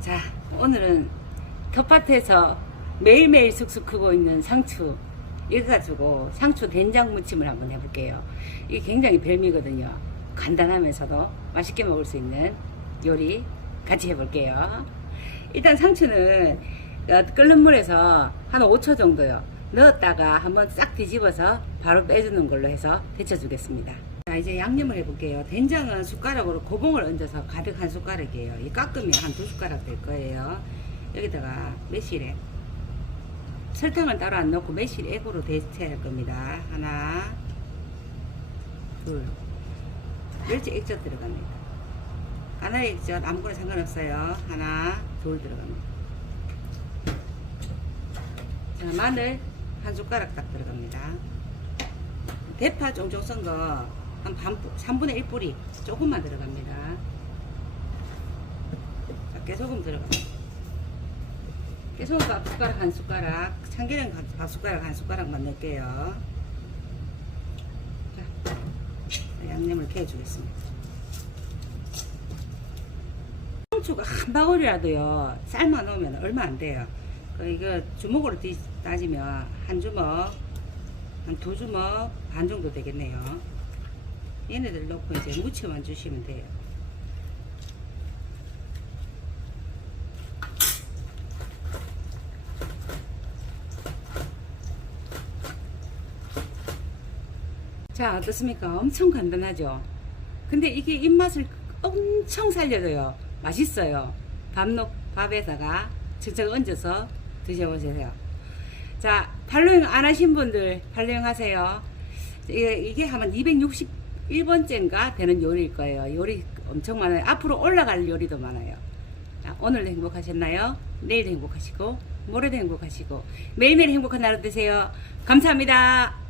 자, 오늘은 텃밭에서 매일매일 쑥쑥 크고 있는 상추. 이거 가지고 상추 된장 무침을 한번 해볼게요. 이게 굉장히 별미거든요. 간단하면서도 맛있게 먹을 수 있는 요리 같이 해볼게요. 일단 상추는 어, 끓는 물에서 한 5초 정도요. 넣었다가 한번 싹 뒤집어서 바로 빼주는 걸로 해서 데쳐주겠습니다. 자, 이제 양념을 해볼게요. 된장은 숟가락으로 고봉을 얹어서 가득 한 숟가락이에요. 이 깎으면 한 두 숟가락 될 거예요. 여기다가 매실액. 설탕을 따로 안 넣고 매실액으로 데쳐야 할 겁니다. 하나, 둘. 멸치 액젓 들어갑니다. 까나리 액젓 아무거나 상관없어요. 하나, 둘 들어갑니다. 자, 마늘 한 숟가락 딱 들어갑니다. 대파 쫑쫑 썬거 한 반, 3분의 1뿌리 조금만 들어갑니다. 자, 깨소금 들어갑니다. 깨소금 밥 숟가락 한 숟가락, 참기름 밥 숟가락 한 숟가락만 넣을게요. 자, 양념을 개어주겠습니다. 상추가 한 방울이라도요, 삶아 놓으면 얼마 안 돼요. 그 이거 주먹으로 뒤- 따지면 한 주먹, 한 두 주먹 반 정도 되겠네요. 얘네들 넣고 이제 무쳐만 주시면 돼요. 자, 어떻습니까? 엄청 간단하죠? 근데 이게 입맛을 엄청 살려줘요. 맛있어요. 밥 넣, 밥에다가 직접 얹어서 드셔보세요. 자, 팔로잉 안 하신 분들 팔로잉 하세요. 이게, 이게 한 261번째인가 되는 요리일 거예요. 요리 엄청 많아요. 앞으로 올라갈 요리도 많아요. 자, 오늘도 행복하셨나요? 내일도 행복하시고, 모레도 행복하시고, 매일매일 행복한 하루 되세요. 감사합니다.